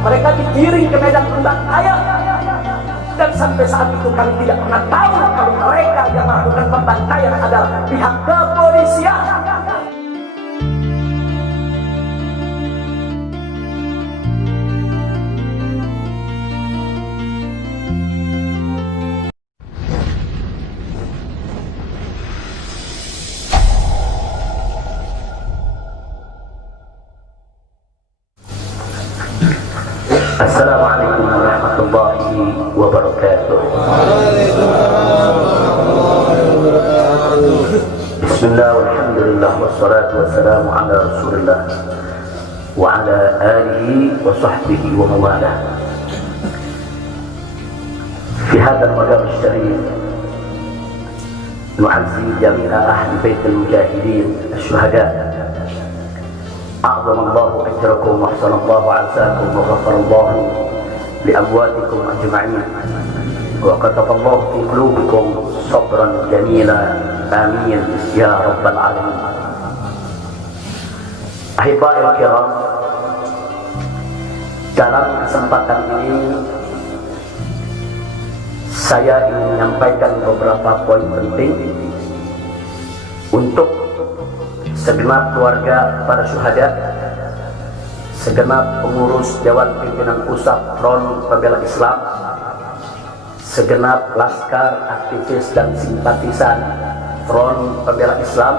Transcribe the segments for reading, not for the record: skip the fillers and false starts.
mereka digiring ke medan pembantaian. Dan sampai saat itu kami tidak pernah tahu kalau mereka yang melakukan pembantaian adalah pihak kepolisian. Assalamualaikum warahmatullahi wabarakatuh. Bismillah walhamdulillah wassalatu wassalamu ala rasulillah wa ala alihi wa sahbihi wa mawalah. Fi hadzal maqam asy-syarif nu'azzi jami'a ahli baitil mujahidin asy-syuhada. أعظم الله أجركم وأحسن الله عزاكم وغفر الله لأمواتكم أجمعين وكتب الله في قلوبكم صبرا جميلا آمين يا رب العالمين. Ahibba'i al-kiram, dalam kesempatan ini saya ingin menyampaikan beberapa poin penting untuk segenap keluarga para syuhada, segenap pengurus Dewan Pimpinan Pusat Front Pembela Islam, segenap laskar, aktivis dan simpatisan Front Pembela Islam,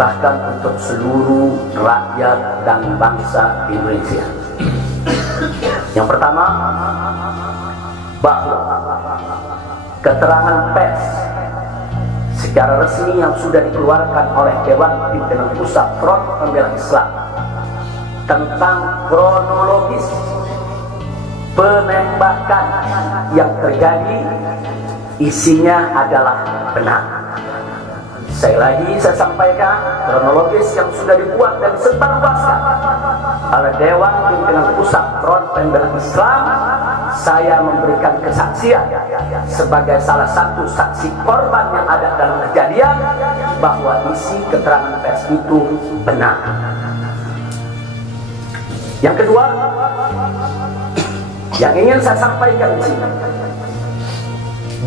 bahkan untuk seluruh rakyat dan bangsa Indonesia. Yang pertama, bahwa keterangan pers secara resmi yang sudah dikeluarkan oleh Dewan Pimpinan Pusat Front Pembela Islam tentang kronologis penembakan yang terjadi isinya adalah benar. Saya sampaikan kronologis yang sudah dibuat dan sebarluaskan oleh Dewan Pimpinan Pusat Front Pembela Islam. Saya memberikan kesaksian sebagai salah satu saksi korban yang ada dalam kejadian bahwa isi keterangan pers itu benar. Yang kedua, yang ingin saya sampaikan di sini,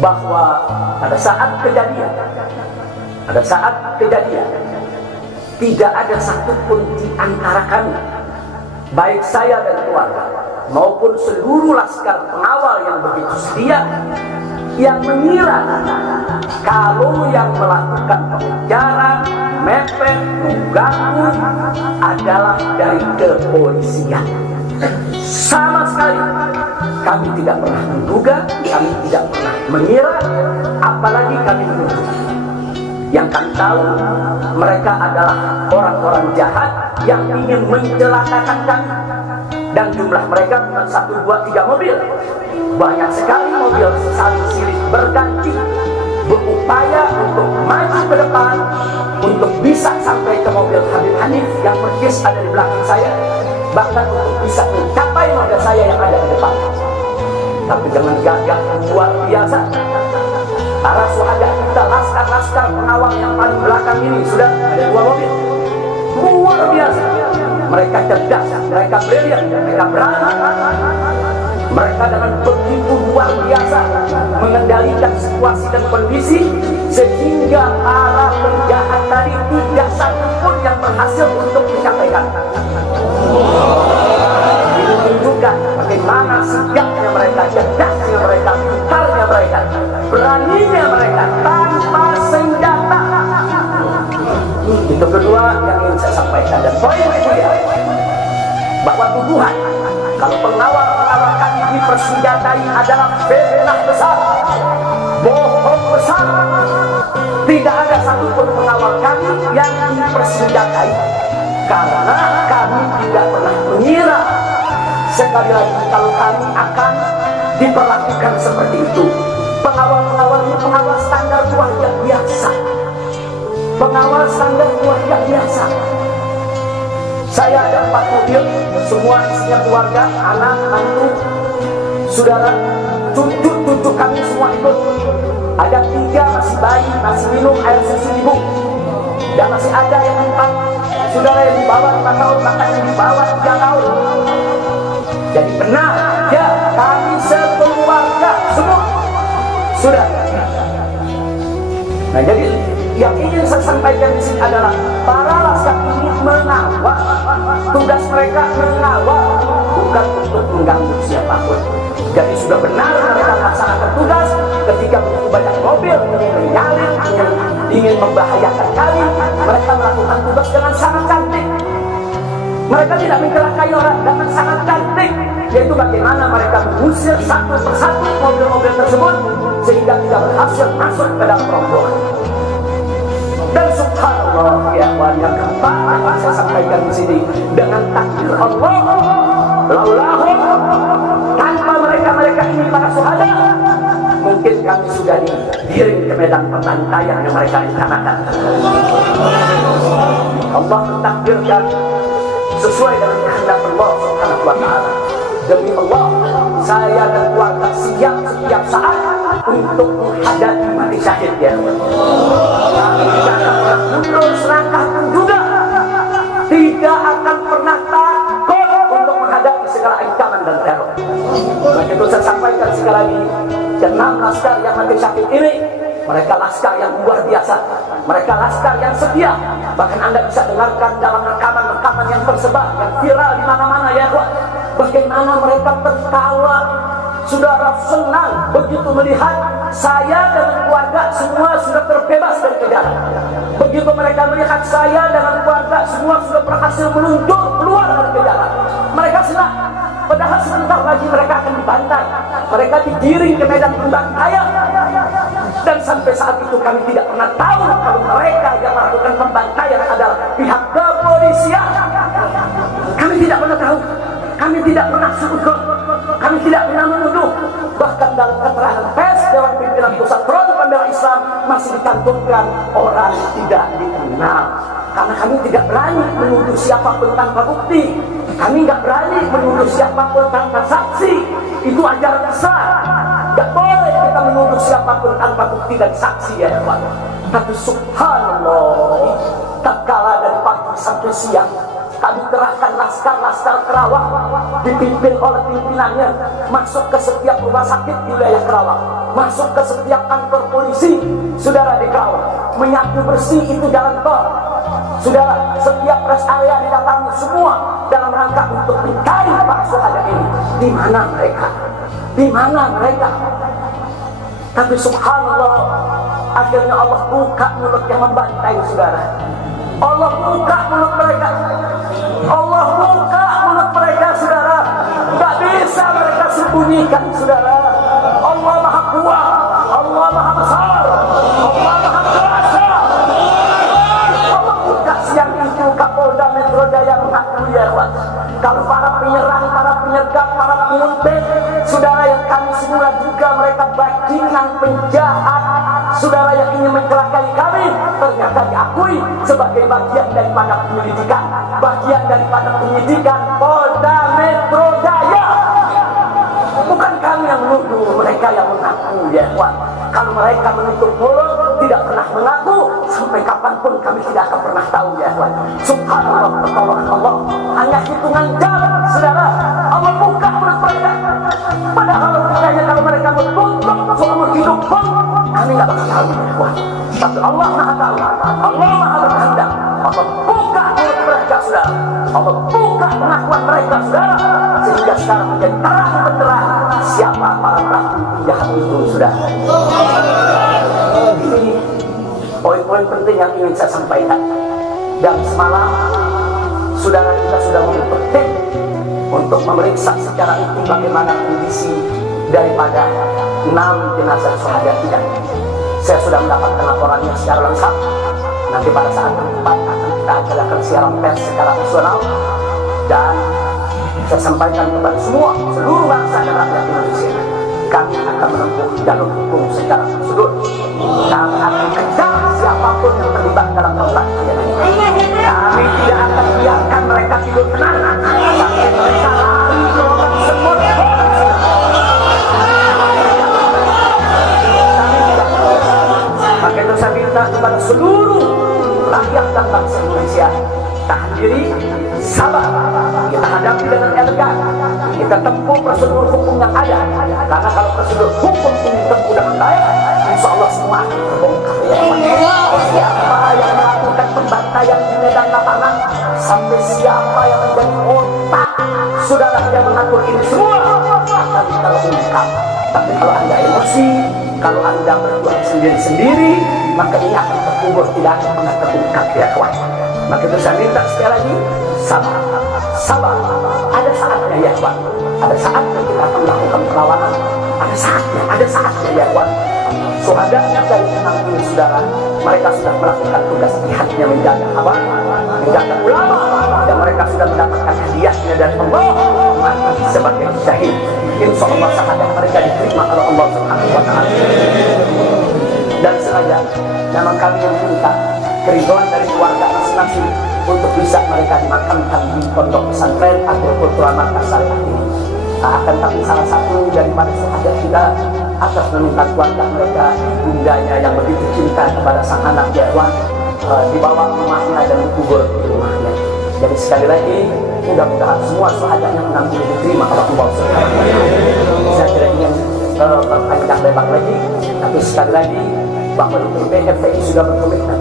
bahwa pada saat kejadian tidak ada satupun di antara kami, baik saya dan keluarga maupun seluruh laskar pengawal yang begitu setia, yang mengira kalau yang melakukan pengejaran, mepet, mengganggu adalah dari kepolisian. Sama sekali kami tidak pernah menduga, kami tidak pernah mengira, apalagi kami menuduh. Yang kami tahu, mereka adalah orang-orang jahat yang ingin mencelakakan kami. Dan jumlah mereka bukan 1, 2, 3 mobil. Banyak sekali mobil saling silih berganti, berupaya untuk maju ke depan, untuk bisa sampai ke mobil Habib Hanif yang persis ada di belakang saya, bahkan untuk bisa mencapai mobil saya yang ada di depan. Tapi dengan gagah luar biasa, para syuhada kita, laskar-laskar pengawal yang paling belakang ini, sudah ada 2 mobil. Luar biasa. Mereka cerdas, mereka brilian, mereka berani. Mereka dengan begitu luar biasa mengendalikan situasi dan kondisi, sehingga para penjahat tadi tidak satu pun yang berhasil untuk mencapai. Ini menunjukkan bagaimana sigapnya mereka, cerdasnya mereka, pintarnya mereka, beraninya mereka tanpa senjata. Itu kedua yang ingin saya sampaikan. Dan poin ketiga, bahwa tuduhan kalau pengawal-pengawal kami dipersenjatai adalah fitnah besar, bohong besar. Tidak ada satupun pengawal kami yang dipersenjatai, karena kami tidak pernah mengira sekali lagi kalau kami akan diperlakukan seperti itu. Pengawal-pengawal ini pengawal standar keluarga biasa, pengawal standar keluarga biasa. Saya ada 4 mobil, semua isinya keluarga, anak, mantu, saudara, cucu kami semua ikut. Ada 3 masih bayi, masih minum air susu ibu, dan masih ada yang 4 saudara yang di bawah 5 tahun, bahkan yang di bawah 3 tahun. Jadi benar, ya, kami sekeluarga semua sudah. Nah, jadi yang ingin saya sampaikan di sini adalah para laskar ini mengawal, tugas mereka mengawal, bukan untuk mengganggu siapapun. Jadi sudah benar mereka melaksanakan tugas. Ketika begitu banyak mobil ingin menyalip, ingin membahayakan kami, mereka melakukan tugas dengan sangat cantik. Mereka tidak mencelakai orang dengan sangat cantik, yaitu bagaimana mereka mengusir satu persatu mobil-mobil tersebut sehingga tidak berhasil masuk ke dalam rombongan. Dan subhanallah, ya kawan, yang keempat yang saya sampaikan di sini, dengan takdir Allah, laulahum, tanpa mereka ini para syuhada, mungkin kami sudah digiring ke medan pembantaian yang mereka rencanakan. Allah mentakdirkan sesuai dengan kehendak Allah Subhanahu wa taala. Demi Allah, saya dan keluarga siap setiap saat untuk menghadapi mati syahid, ya. Kami tidak akan pernah mundur selangkah pun juga, tidak akan pernah takut untuk menghadapi segala ancaman dan teror. Maka itu saya sampaikan sekali lagi, 6 laskar yang mati syahid ini, mereka laskar yang luar biasa, mereka laskar yang setia. Bahkan Anda bisa dengarkan dalam rekaman-rekaman yang tersebar, yang viral di mana-mana, ya, bagaimana mereka tertawa, saudara, senang begitu melihat saya dan keluarga semua sudah terbebas dari kejaran. Begitu mereka melihat saya dan keluarga semua sudah berhasil meluncur keluar dari kejaran, mereka senang. Padahal sebentar lagi mereka akan dibantai, mereka digiring ke medan pembantaian. Dan sampai saat itu kami tidak pernah tahu kalau mereka yang melakukan pembantaian adalah pihak kepolisian. Kami tidak pernah tahu, kami tidak pernah sangka, kami tidak pernah menuduh. Bahkan dalam keterangan pers Dewan Pimpinan Pusat Front Pembela Islam masih dicantumkan orang tidak dikenal. Karena kami tidak berani menuduh siapapun tanpa bukti, kami nggak berani menuduh siapapun tanpa saksi. Itu ajaran Islam. Nggak boleh kita menuduh siapapun tanpa bukti dan saksi, ya kawan. Tapi subhanallah, tak kalah dari pagi sampai siang, kami kerahkan laskar-laskar Kerawang dipimpin oleh pimpinannya masuk ke setiap rumah sakit di wilayah Kerawang, masuk ke setiap kantor polisi, saudara, di Kerawang, menyapu bersih itu jalan tol, saudara, setiap rest area didatangi semua dalam rangka untuk mencari para syuhada ini. Di mana mereka? Di mana mereka? Tapi subhanallah, akhirnya Allah buka mulut yang membantai, saudara. Allah buka mulut mereka. Allah buka mulut mereka, saudara. Tidak bisa mereka sembunyikan, saudara. Allah Maha Kuat, Allah Maha Besar, Allah Maha Kuasa. Allah buka siang itu Kapolda Metro Jaya mengakui, ya, kalau para penyerang, para penyergap, para penguntit, saudara, yang kami semula juga mereka bajingan penjahat, saudara, yang ingin mencelakai kami, ternyata diakui sebagai bagian daripada penyelidikan, bagian daripada penyidikan Polda Metro Jaya. Bukan kami yang menuduh, mereka yang mengaku, ya kawan. Kalau mereka menutup mulut, tidak pernah mengaku, sampai kapanpun kami tidak akan pernah tahu, ya kawan. Subhanallah, pertolongan Allah hanya hitungan jam, saudara. Allah buka mulut mereka. Padahal logikanya kalau mereka menutup seumur hidup pun kami tidak bakal tahu, ya kawan. Tapi Allah Maha tahu, Allah Maha berkehendak. Allah buka mulut mereka, saudara. Allah buka pengakuan mereka, saudara, sehingga sekarang menjadi terang benderang siapa para pelaku penjahat itu, saudara. Ini poin-poin penting yang ingin saya sampaikan. Dan semalam, saudara, kita sudah membentuk tim untuk memeriksa secara utuh bagaimana kondisi daripada 6 jenazah syuhada kita. Saya sudah mendapatkan laporannya secara lengkap. Nanti pada saat keempat akan kita adakan siaran pers secara nasional, dan saya sampaikan kepada semua, seluruh bangsa dan rakyat Indonesia, kami akan menempuh jalur hukum secara prosedur. Kami akan kejar siapapun yang terlibat dalam pembantaian ini. Kami tidak akan biarkan mereka tidur tenang sampai mereka lari ke lubang semut. Maka itu saya minta kepada seluruh rakyat dan bangsa Indonesia, tahan diri, sabar. Kita hadapi dengan elegan, kita kita tempuh prosedur hukum yang ada, karena kalau prosedur hukum ini ditempuh dengan baik, insya Allah semua akan terbongkar ya kawan. Siapa yang melakukan pembantaian di medan lapangan, sampai siapa yang menjadi otak saudara yang mengatur ini semua akan terungkap. Tapi kalau anda emosi, kalau anda berjuang sendiri-sendiri, maka ini akan terkubur, tidak akan pernah terungkap ya kawan. Maka itu saya minta sekali lagi, sabar, sabar. Ada saatnya ya kawan, ada saatnya kita akan melakukan perlawanan, ada saatnya ya kawan. Syuhadanya dari enam ini saudara, mereka sudah melakukan tugas jihadnya, menjaga apa? Menjaga ulama, dan mereka sudah mendapatkan hadiahnya dari Allah, mati sebagai syahid. Insya Allah syahadat mereka diterima oleh Allah Subhanahu wa Ta'ala. Dan sengaja memang kami meminta keriduan dari keluarga masing-masing untuk bisa mereka dimakamkan di pondok pesantren atau kultural Makassar ini. Akan tapi salah satu daripada syuhada kita atas meminta keluarga mereka, bundanya yang begitu cinta kepada sang anak Jawa, dibawa ke rumahnya dan dikubur di rumahnya. Jadi sekali lagi, mudah-mudahan semua syuhadanya menanggung diterima oleh Allah Subhanahu wa Ta'ala. Saya tidak ingin berpanjang lebar lagi, tapi sekali lagi bahwa FPI sudah berkomitmen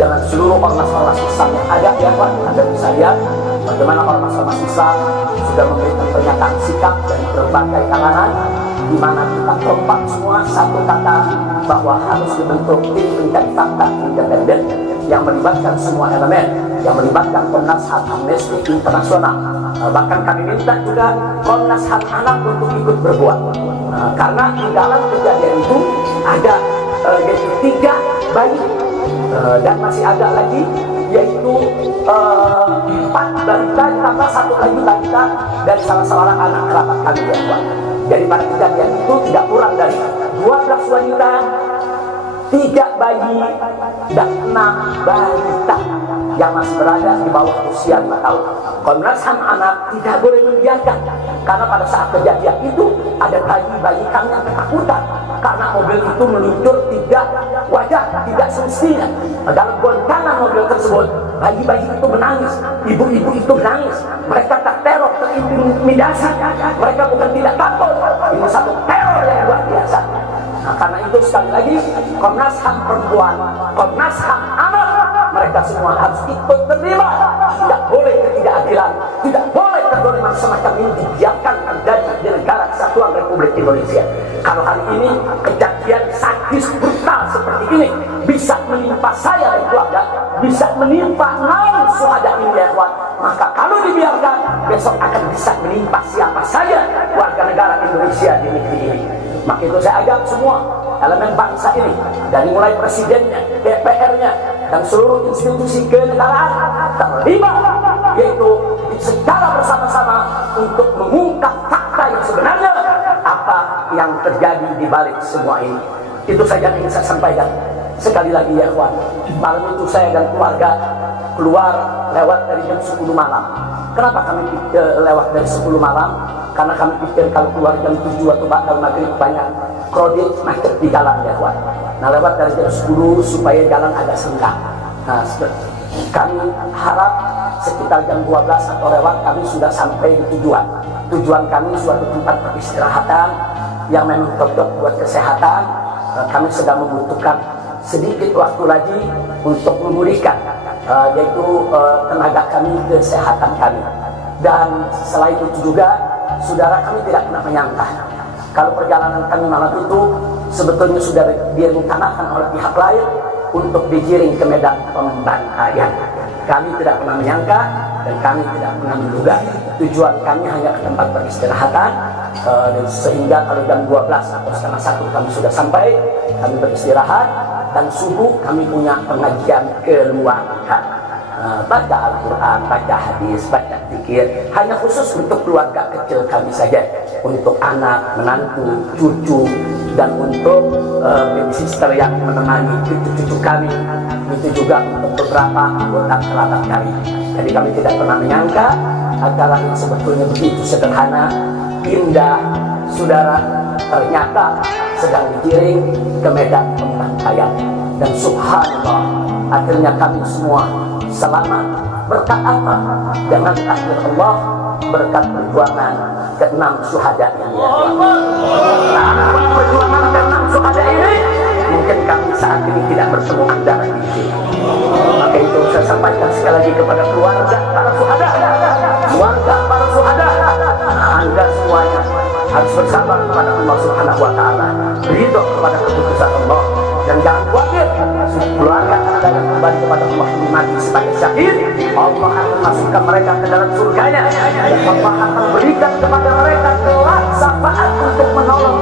dengan seluruh ormas-ormas Islam yang ada ya Pak. Anda bisa lihat bagaimana ormas-ormas Islam sudah memberikan pernyataan sikap dari berbagai kalangan, di mana kita kompak semua satu kata bahwa harus dibentuk tim pencari fakta independen yang melibatkan semua elemen, yang melibatkan Komnas HAM, Amnesty Internasional. Bahkan kami minta juga Komnas HAM anak untuk ikut berbuat, karena di dalam kejadian itu ada yaitu 3 bayi dan masih ada lagi yaitu 4 balita ditambah 1 lagi balita dan salah seorang anak kerabat kami ya Pak. Jadi pada kejadian itu tidak kurang dari 12 wanita, 3 bayi dan 6 balita yang masih berada di bawah usia 5 tahun. Komnas HAM anak tidak boleh membiarkan, karena pada saat kejadian itu ada bayi-bayi kami yang ketakutan karena mobil itu meluncur tidak wajar, tidak semestinya. Dalam goncangan mobil tersebut, bayi-bayi itu menangis, ibu-ibu itu menangis, mereka terteror, terintimidasi, mereka bukan tidak takut, ini satu teror yang luar biasa. Nah, karena itu sekali lagi Komnas HAM perempuan, Komnas HAM anak, mereka semua harus ikut terlibat. Tidak boleh ketidakadilan, tidak boleh kezaliman semacam ini dibiarkan terjadi di negara kesatuan Republik Indonesia. Kalau hari ini kejadian sadis brutal seperti ini bisa menimpa saya dan keluarga, bisa menimpa 6 syuhada ini ya kawan, maka kalau dibiarkan besok akan bisa menimpa siapa saja warga negara Indonesia di negeri ini. Maka itu saya ajak semua elemen bangsa ini, dari mulai presidennya, DPR-nya, dan seluruh institusi kenegaraan terlibat, yaitu secara bersama-sama untuk mengungkap fakta yang sebenarnya apa yang terjadi di balik semua ini. Itu saja yang ingin saya sampaikan. Sekali lagi ya kawan, malam itu saya dan keluarga keluar lewat dari jam 10 malam. Kenapa kami lewat dari 10 malam? Karena kami pikir kalau keluar jam 7 atau bakal maghrib banyak kredit macet di jalan ya kawan. Nah, lewat dari jam 10 supaya jalan agak senggang. Nah, kami harap sekitar jam 12 atau lewat kami sudah sampai di tujuan. Tujuan kami suatu tempat peristirahatan yang memang cocok buat kesehatan. Kami sedang membutuhkan sedikit waktu lagi untuk memulihkan yaitu tenaga kami, kesehatan kami. Dan selain itu juga saudara, kami tidak pernah menyangka kalau perjalanan kami malam itu sebetulnya sudah direncanakan oleh pihak lain untuk digiring ke medan pembantaian. Kami tidak pernah menyangka dan kami tidak pernah menduga. Tujuan kami hanya ke tempat peristirahatan, dan sehingga kalau jam 12 atau setengah 1 kami sudah sampai, kami beristirahat, dan subuh kami punya pengajian keluarga. Baca Al-Quran, baca hadis, baca zikir, hanya khusus untuk keluarga kecil kami saja, untuk anak, menantu, cucu, dan untuk babysitter yang menemani cucu-cucu kami, itu juga untuk beberapa anggota kerabat kami. Jadi kami tidak pernah menyangka acara yang sebetulnya begitu sederhana, indah, saudara, ternyata sedang digiring ke medan pembantaian. Dan subhanallah, akhirnya kami semua selamat. Berkat apa? Dengan takdir Allah, berkat perjuangan ke-6 syuhada ini. Nah, perjuangan ke-6 syuhada ini mungkin kami saat ini tidak bertemu Anda lagi di sini. Maka itu saya sampaikan sekali lagi kepada keluarga para syuhada, keluarga para syuhada, Anda semuanya harus bersabar kepada Allah Subhanahu wa taala, ridho kepada keputusan Allah, dan jangan khawatir, keluarga Anda yang kembali kepada Allah mati sebagai syahid, Allah akan masukkan mereka ke dalam surganya, dan Allah akan berikan kepada mereka kelak syafaat untuk menolong